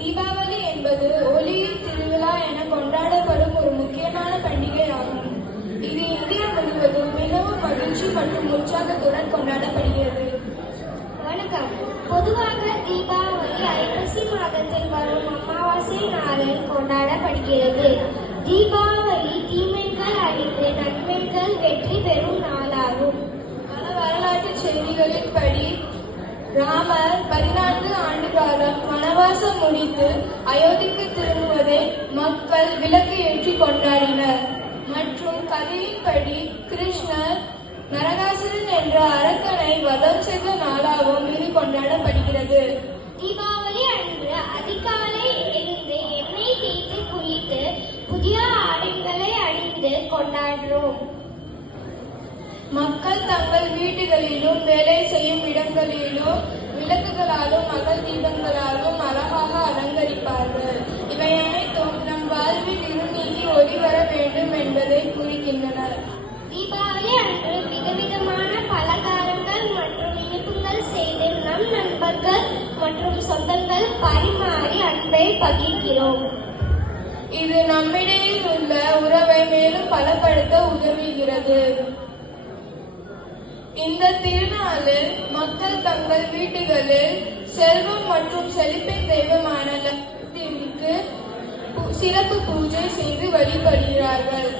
தீபாவளி என்பது ஒளியின் திருவிழா என கொண்டாடப்படும் ஒரு முக்கியமான பண்டிகை ஆகும். இது இந்தியா முழுவதும் மிகவும் மகிழ்ச்சி மற்றும் உற்சாகத்துடன் கொண்டாடப்படுகிறது. வணக்கம். பொதுவாக தீபாவளி ஐப்பசி மாதத்தில் வரும் அமாவாசை நாளில் கொண்டாடப்படுகிறது. தீபாவளி தீமைகள் அழிந்து நன்மைகள் வெற்றி பெறும் நாளாகும். பல வரலாற்று செய்திகளின்படி ராமர் 14 ஆண்டு காலம் வனவாசம் முடித்து அயோத்திக்கு திரும்புவதை மக்கள் விளக்கு ஏற்றி கொண்டாடினர். மற்றும் கதையின்படி கிருஷ்ணர் நரகாசுரன் என்ற அரக்கனை வதம் செய்த நாளாகவும் இது கொண்டாடப்படுகிறது. தீபாவளி அன்று அதிகாலை எழுந்து எண்ணெய் தேய்த்து குளித்து புதிய ஆடைகளை அணிந்து கொண்டாடுறோம். மக்கள் தங்கள் வீடுகளிலும் வேலை செய்யும் இடங்களிலும் விளக்குகளாலும் அகல் தீபங்களாலும் அழகாக அலங்கரிப்பார்கள். இவை அனைத்தும் நம் வாழ்வில் இருள் நீங்கி ஒளி வர வேண்டும் என்பதை குறிக்கின்றன. தீபாவளி அன்று விதவிதமான பலகாரங்கள் மற்றும் இனிப்புகள் செய்து நம் நண்பர்கள் மற்றும் சொந்தங்கள் பரிமாறி அன்பை பகிர்கிறோம். இது நம்மிடையே உள்ள உறவை மேலும் பலப்படுத்த உதவுகிறது. இந்த திருநாளில் மக்கள் தங்கள் வீடுகளில் செல்வம் மற்றும் செழிப்பின் தெய்வமான லட்சுமிக்கு சிறப்பு பூஜை செய்து வழிபடுகிறார்கள்.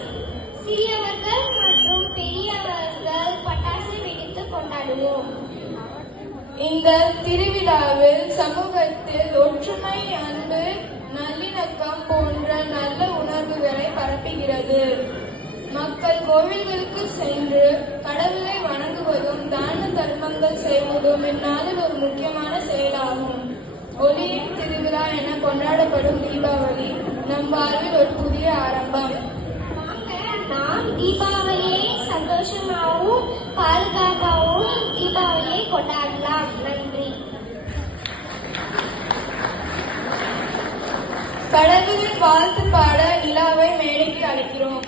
சிறியவர்கள் மற்றும் பெரியவர்கள் பட்டாசு வெடித்து கொண்டாடுவோம். இந்த திருவிழாவில் சமூகத்தில் ஒற்றுமை, அன்பு, நல்லிணக்கம் போன்ற நல்ல உணர்வுகளை பரப்புகிறது. மக்கள் கோவில்களுக்கு சென்று கடவுளை வணங்குவதும் தான தர்மங்கள் செய்வதும் இந்நாளில் ஒரு முக்கியமான செயலாகும். ஒளியின் திருவிழா என கொண்டாடப்படும் தீபாவளி நம் வாழ்வில் ஒரு புதிய ஆரம்பம். நாம் தீபாவளியை சந்தோஷமாகவும் பாதுகாப்பாகவும் தீபாவளியை கொண்டாடலாம். நன்றி. கடவுளின் வாழ்த்து பாட நிலாவை மேடைக்கு அழைக்கிறோம்.